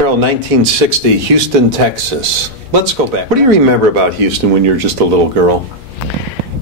Carol, 1960, Houston, Texas. Let's go back. What do you remember about Houston when you were just a little girl? I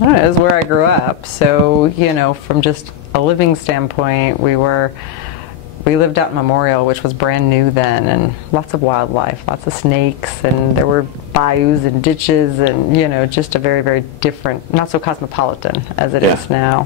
don't know, it was where I grew up. So, you know, from just a living standpoint, we lived out in Memorial, which was brand new then, and lots of wildlife, lots of snakes, and there were bayous and ditches, and, you know, just a very, very different, not so cosmopolitan as it is now.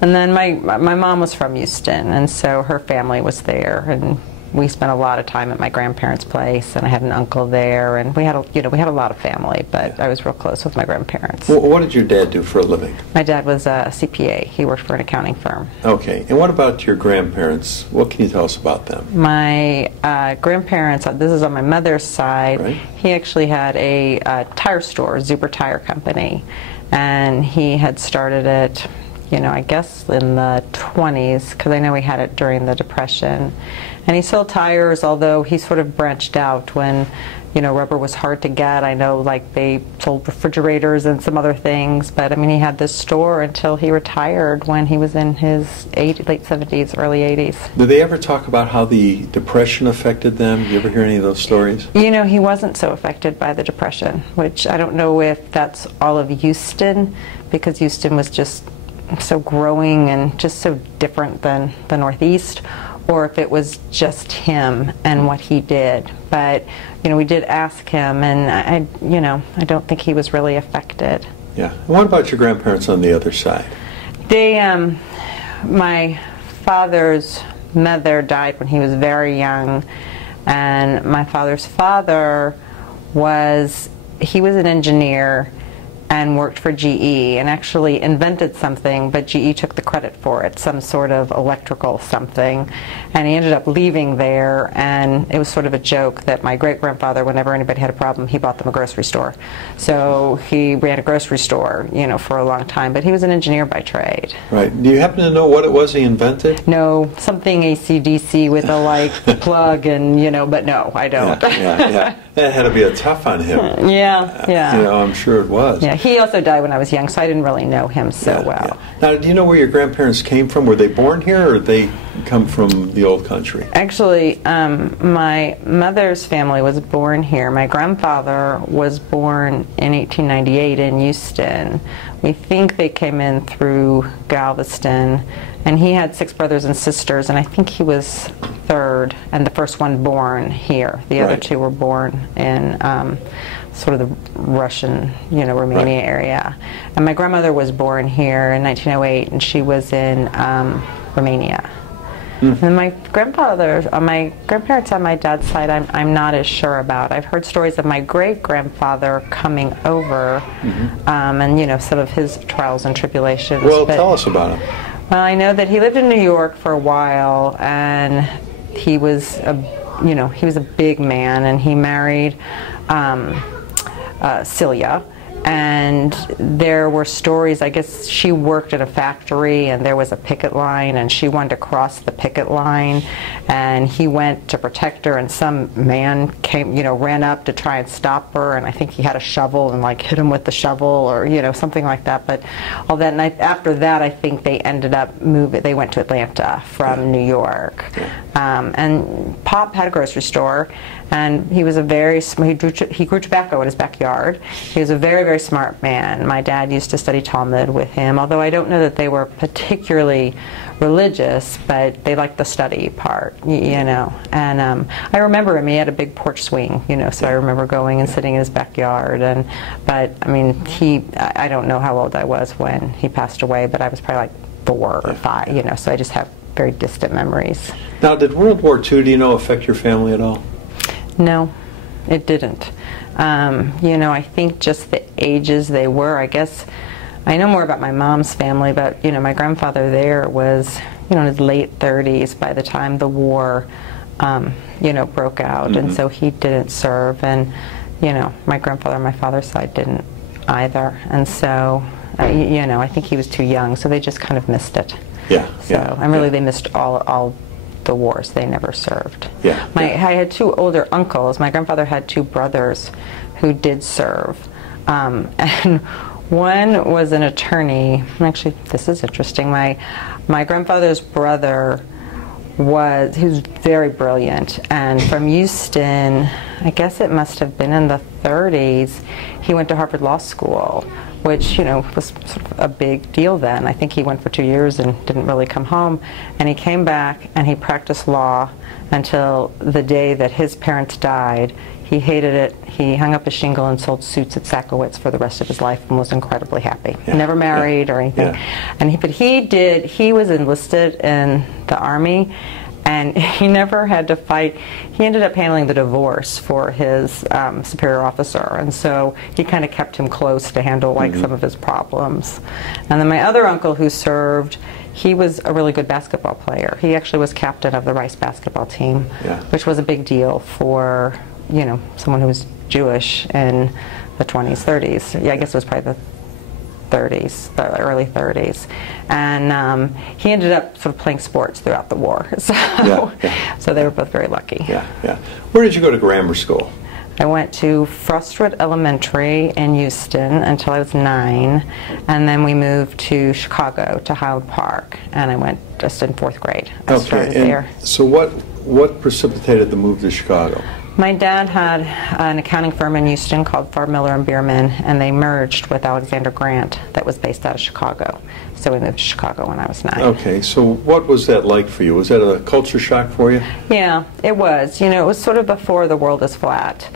And then my mom was from Houston, and so her family was there, and we spent a lot of time at my grandparents' place, and I had an uncle there, and we had a lot of family, but I was real close with my grandparents. Well, what did your dad do for a living? My dad was a CPA. He worked for an accounting firm. Okay. And what about your grandparents? What can you tell us about them? My grandparents, this is on my mother's side, right. He actually had a tire store, Zuber Tire Company, and he had started it, you know, I guess in the 20s, because I know he had it during the Depression. And he sold tires, although he sort of branched out when, you know, rubber was hard to get. I know, like, they sold refrigerators and some other things, but I mean, he had this store until he retired when he was in his late 70s, early 80s. Did they ever talk about how the Depression affected them? Did you ever hear any of those stories? You know, he wasn't so affected by the Depression, which I don't know if that's all of Houston, because Houston was just so growing and just so different than the Northeast, or if it was just him and what he did. But, you know, we did ask him, and I don't think he was really affected. Yeah. And what about your grandparents on the other side? They, my father's mother died when he was very young, and my father's father he was an engineer and worked for GE and actually invented something, but GE took the credit for it, some sort of electrical something, and he ended up leaving there, and it was sort of a joke that my great-grandfather, whenever anybody had a problem, he bought them a grocery store. So he ran a grocery store, you know, for a long time, but he was an engineer by trade. Right. Do you happen to know what it was he invented? No, something AC/DC with a, like, plug and, you know, but no, I don't. Yeah. That had to be a tough on him. Yeah. You know, I'm sure it was. Yeah, he also died when I was young, so I didn't really know him so well. Now, do you know where your grandparents came from? Were they born here, or did they come from the old country? Actually, my mother's family was born here. My grandfather was born in 1898 in Houston. We think they came in through Galveston, and he had 6 brothers and sisters, and I think he was third and the first one born here. The other 2 were born in sort of the Russian, you know, Romania area. And my grandmother was born here in 1908, and she was in Romania. And my grandparents on my dad's side, I'm not as sure about. I've heard stories of my great-grandfather coming over, and, you know, some of his trials and tribulations. Well, tell us about him. Well, I know that he lived in New York for a while, and he was a big man, and he married Celia. And there were stories, I guess she worked at a factory and there was a picket line, and she wanted to cross the picket line, and he went to protect her, and some man came, you know, ran up to try and stop her, and I think he had a shovel and, like, hit him with the shovel, or, you know, something like that. But all that night after that, I think they ended up they went to Atlanta from New York. And Pop had a grocery store, and he was he grew tobacco in his backyard. He was a very, very smart man. My dad used to study Talmud with him, although I don't know that they were particularly religious, but they liked the study part, you know. And I remember him, he had a big porch swing, you know, so I remember going and sitting in his backyard. But I mean, I don't know how old I was when he passed away, but I was probably like 4 or 5, you know, so I just have very distant memories. Now, did World War II, do you know, affect your family at all? No, it didn't. You know, I think just the ages they were, I guess, I know more about my mom's family, but, you know, my grandfather there was, you know, in his late 30s by the time the war, you know, broke out, and so he didn't serve, and, you know, my grandfather on my father's side didn't either, and so, you know, I think he was too young, so they just kind of missed it. And really they missed all the wars. They never served. I had 2 older uncles. My grandfather had 2 brothers who did serve, and one was an attorney. Actually, this is interesting. My grandfather's brother he was very brilliant, and from Houston, I guess it must have been in the 30s, he went to Harvard Law School, which, you know, was sort of a big deal then. I think he went for 2 years and didn't really come home, and he came back and he practiced law until the day that his parents died. He hated it. He hung up a shingle and sold suits at Sakowitz for the rest of his life and was incredibly happy. Yeah. Never married or anything. And but he was enlisted in the Army, and he never had to fight. He ended up handling the divorce for his superior officer, and so he kind of kept him close to handle like some of his problems. And then my other uncle who served, he was a really good basketball player. He actually was captain of the Rice basketball team, which was a big deal for, you know, someone who was Jewish in the 20s, 30s. Yeah, I guess it was probably the 30s, the early 30s. And he ended up sort of playing sports throughout the war. So, so they were both very lucky. Where did you go to grammar school? I went to Frostwood Elementary in Houston until I was 9, and then we moved to Chicago, to Highland Park, and I went just in 4th grade. I started there. So what precipitated the move to Chicago? My dad had an accounting firm in Houston called Farr Miller and Bierman, and they merged with Alexander Grant that was based out of Chicago. So we moved to Chicago when I was 9. Okay, so what was that like for you? Was that a culture shock for you? Yeah, it was. You know, it was sort of before the world is flat,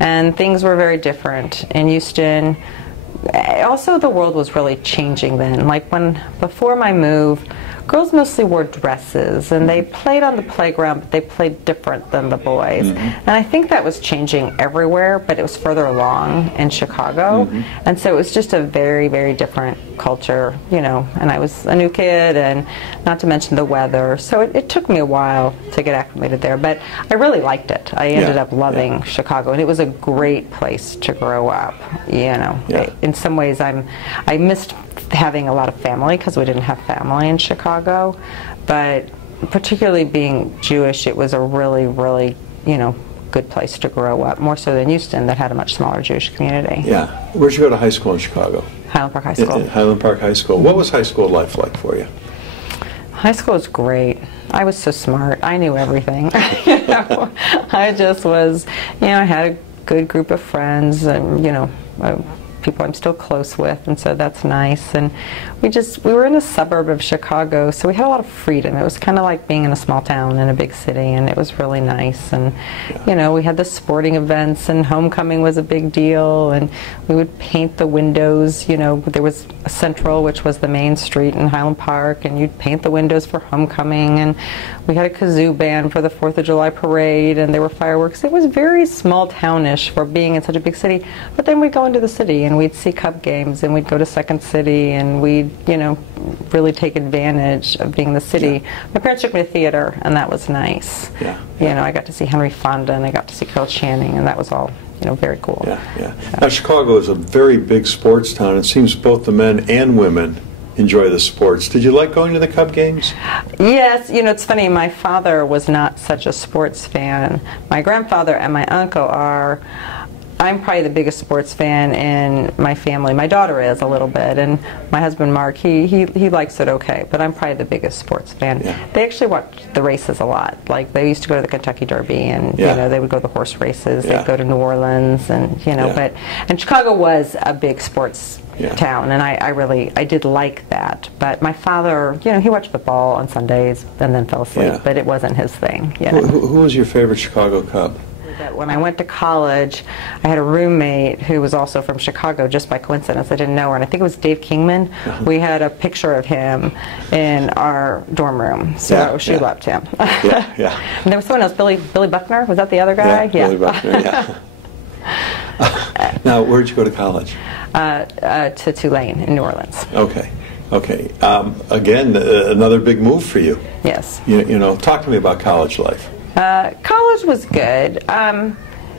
and things were very different in Houston. Also, the world was really changing then. Like before my move, girls mostly wore dresses, and they played on the playground, but they played different than the boys. And I think that was changing everywhere, but it was further along in Chicago. And so it was just a very, very different culture, you know, and I was a new kid, and not to mention the weather. So it took me a while to get acclimated there, but I really liked it. I ended up loving Chicago, and it was a great place to grow up, you know. In some ways, I missed having a lot of family because we didn't have family in Chicago, but particularly being Jewish, it was a really, really, you know, good place to grow up, more so than Houston that had a much smaller Jewish community. Yeah. Where'd you go to high school in Chicago? Highland Park High School. In Highland Park High School. What was high school life like for you? High school was great. I was so smart. I knew everything. You know, I just was, you know, I had a good group of friends, and, you know, people I'm still close with, and so that's nice. And we were in a suburb of Chicago, so we had a lot of freedom. It was kind of like being in a small town in a big city, and it was really nice. And you know, we had the sporting events, and homecoming was a big deal, and we would paint the windows. You know, there was Central, which was the main street in Highland Park, and you'd paint the windows for homecoming, and we had a kazoo band for the 4th of July parade, and there were fireworks. It was very small townish for being in such a big city, but then we'd go into the city, and we'd see Cub games, and we'd go to Second City, and we'd, you know, really take advantage of being in the city. My parents took me to theater, and that was nice. You know, I got to see Henry Fonda, and I got to see Carol Channing, and that was all, you know, very cool. Now, Chicago is a very big sports town. It seems both the men and women enjoy the sports. Did you like going to the Cub games? Yes, you know, it's funny, my father was not such a sports fan. My grandfather and my uncle are. I'm probably the biggest sports fan in my family. My daughter is a little bit, and my husband Mark, he likes it okay, but I'm probably the biggest sports fan. They actually watch the races a lot. Like, they used to go to the Kentucky Derby, and you know, they would go to the horse races. They'd go to New Orleans, and you know, and Chicago was a big sports town, and I did like that. But my father, you know, he watched football on Sundays and then fell asleep, but it wasn't his thing. You know? Who was your favorite Chicago Cub? That when I went to college, I had a roommate who was also from Chicago, just by coincidence. I didn't know her, and I think it was Dave Kingman. We had a picture of him in our dorm room, so she loved him. And there was someone else, Billy Buckner. Was that the other guy? Billy Buckner, Now, where did you go to college? To Tulane in New Orleans. Okay. Again, another big move for you. Yes. You know, talk to me about college life. College was good.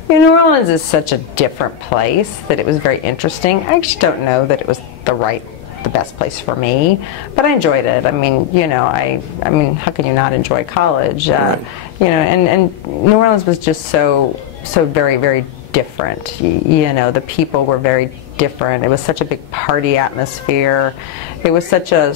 New Orleans is such a different place that it was very interesting. I actually don't know that it was the best place for me, but I enjoyed it. I mean, you know, I mean, how can you not enjoy college? You know, and New Orleans was just so very, very different. You know, the people were very different. It was such a big party atmosphere. It was such a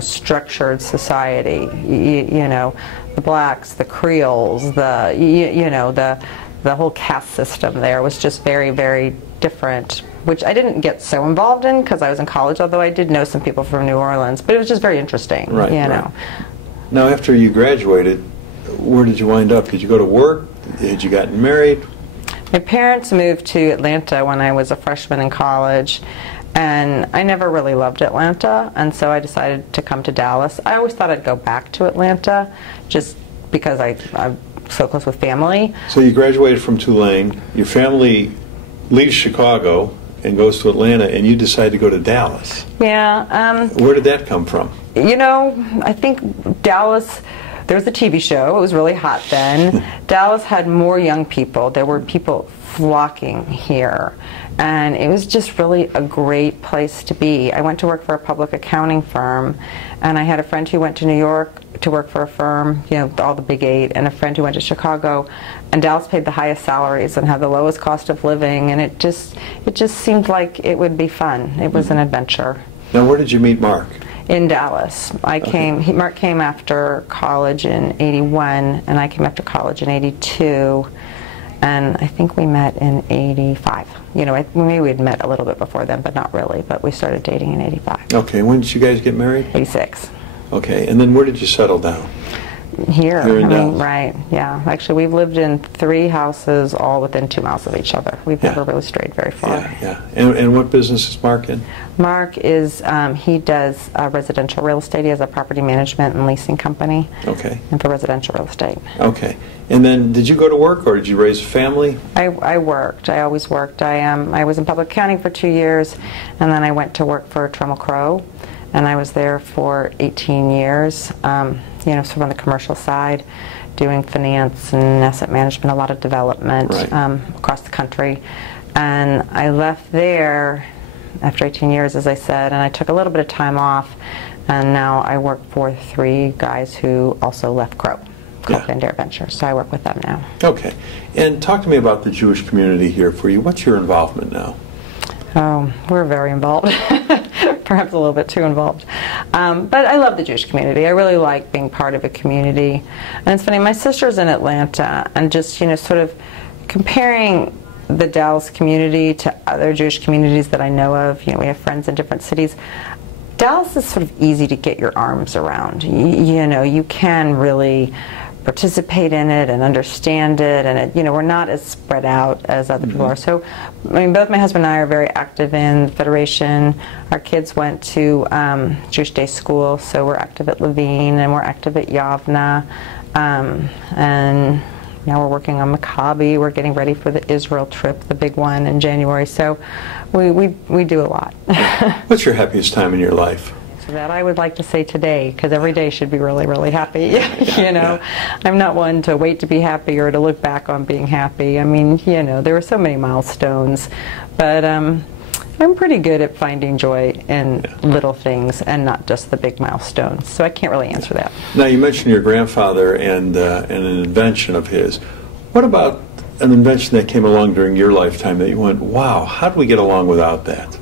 structured society. The blacks, the Creoles, the whole caste system there was just very, very different, which I didn't get so involved in because I was in college, although I did know some people from New Orleans, but it was just very interesting, right. Now, after you graduated, where did you wind up? Did you go to work? Had you gotten married? My parents moved to Atlanta when I was a freshman in college, and I never really loved Atlanta, and so I decided to come to Dallas. I always thought I'd go back to Atlanta just because I'm so close with family. So you graduated from Tulane, your family leaves Chicago and goes to Atlanta, and you decide to go to Dallas. Yeah. Where did that come from? I think Dallas, there was a TV show, it was really hot then. Dallas had more young people. There were people flocking here, and it was just really a great place to be. I went to work for a public accounting firm, and I had a friend who went to New York to work for a firm, all the big eight, and a friend who went to Chicago, and Dallas paid the highest salaries and had the lowest cost of living, and it just seemed like it would be fun. It was an adventure. Now, where did you meet Mark? In Dallas. Mark came after college in '81, and I came after college in '82, and I think we met in '85. Maybe we had met a little bit before then, but not really, but we started dating in '85. Okay, when did you guys get married? '86. Okay, and then where did you settle down? Here in Dallas. Right, yeah. Actually, we've lived in 3 houses all within 2 miles of each other. We've never really strayed very far. Yeah. And what business is Mark in? Mark is, he does residential real estate. He has a property management and leasing company. Okay. And for residential real estate. Okay. And then did you go to work, or did you raise a family? I worked. I always worked. I was in public accounting for 2 years, and then I went to work for Trammell Crow, and I was there for 18 years. Sort of on the commercial side, doing finance and asset management, a lot of development across the country. And I left there after 18 years, as I said, and I took a little bit of time off, and now I work for 3 guys who also left Crow, called Inventions. So I work with them now. Okay. And talk to me about the Jewish community here for you. What's your involvement now? Oh, we're very involved. Perhaps a little bit too involved. But I love the Jewish community. I really like being part of a community. And it's funny, my sister's in Atlanta, and just, sort of comparing the Dallas community to other Jewish communities that I know of. We have friends in different cities. Dallas is sort of easy to get your arms around. You can really participate in it and understand it, and we're not as spread out as other people are. So, both my husband and I are very active in the Federation. Our kids went to Jewish day school, so we're active at Levine, and we're active at Yavna, and now we're working on Maccabi. We're getting ready for the Israel trip, the big one in January. So, we do a lot. What's your happiest time in your life? That I would like to say today, because every day should be really, really happy. I'm not one to wait to be happy or to look back on being happy. There were so many milestones, but I'm pretty good at finding joy in little things and not just the big milestones. So I can't really answer that. Now, you mentioned your grandfather and an invention of his. What about an invention that came along during your lifetime that you went, wow, how do we get along without that?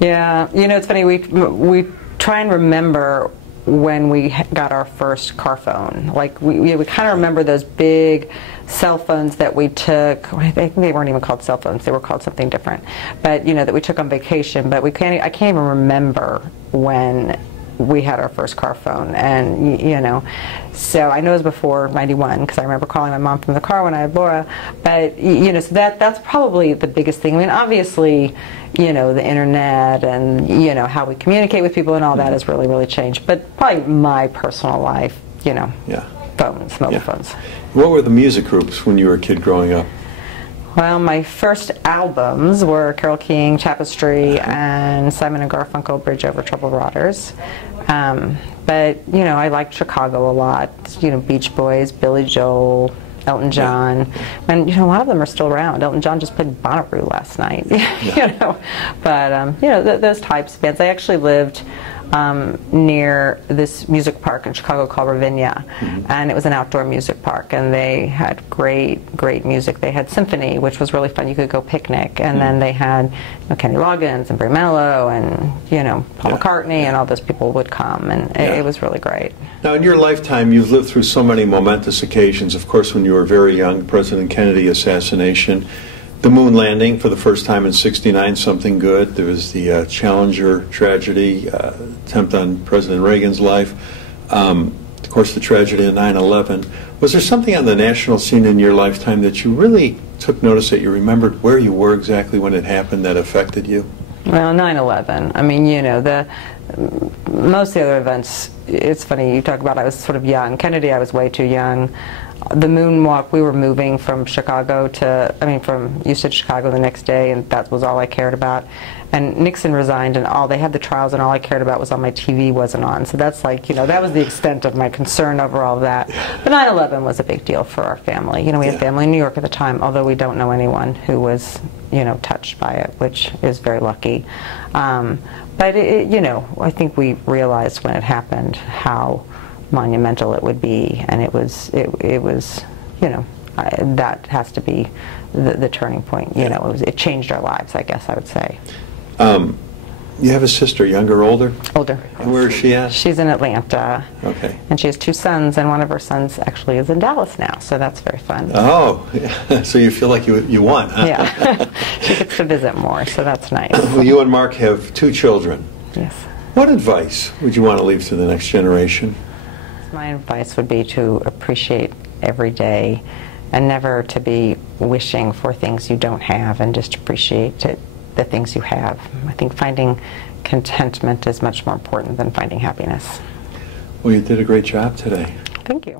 Yeah, it's funny, we try and remember when we got our first car phone. Like, we kind of remember those big cell phones that we took. I think they weren't even called cell phones, they were called something different. But, that we took on vacation, but I can't even remember when we had our first car phone. And, so I know it was before '91, because I remember calling my mom from the car when I had Laura. But, so that's probably the biggest thing. obviously, the internet and, how we communicate with people and all that has really, really changed. But probably my personal life, phones, mobile phones. What were the music groups when you were a kid growing up? Well, my first albums were Carole King, Tapestry, and Simon and Garfunkel, Bridge Over Troubled Waters. But, I liked Chicago a lot. Beach Boys, Billy Joel, Elton John, and a lot of them are still around. Elton John just played Bonnaroo last night. But those types of bands. I actually lived near this music park in Chicago called Ravinia, and it was an outdoor music park, and they had great music. They had symphony, which was really fun. You could go picnic, and then they had Kenny Loggins and Barry Manilow and Paul McCartney, and all those people would come, and it was really great. Now, in your lifetime, you've lived through so many momentous occasions. Of course, when you were very young, President Kennedy assassination, the moon landing for the first time in '69, something good. There was the Challenger tragedy, attempt on President Reagan's life. Of course, the tragedy of 9/11. Was there something on the national scene in your lifetime that you really took notice that you remembered where you were exactly when it happened that affected you? Well, 9/11. I mean, most of the other events, it's funny, you talk about I was sort of young. Kennedy, I was way too young. The moonwalk, we were moving from from Houston to Chicago the next day, and that was all I cared about. And Nixon resigned, and they had the trials, and all I cared about was all my TV wasn't on. So that's that was the extent of my concern over all of that. But 9/11 was a big deal for our family. We had family in New York at the time, although we don't know anyone who was, touched by it, which is very lucky. But I think we realized when it happened how monumental it would be, and it was that has to be the turning point. It changed our lives, I guess I would say. You have a sister, younger or older? Older. And where is she at? She's in Atlanta. Okay. And she has 2 sons, and one of her sons actually is in Dallas now, so that's very fun. Oh, so you feel like you won, huh? Yeah. She gets to visit more, so that's nice. Well, you and Mark have 2 children. Yes. What advice would you want to leave to the next generation? My advice would be to appreciate every day and never to be wishing for things you don't have, and just appreciate the things you have. I think finding contentment is much more important than finding happiness. Well, you did a great job today. Thank you.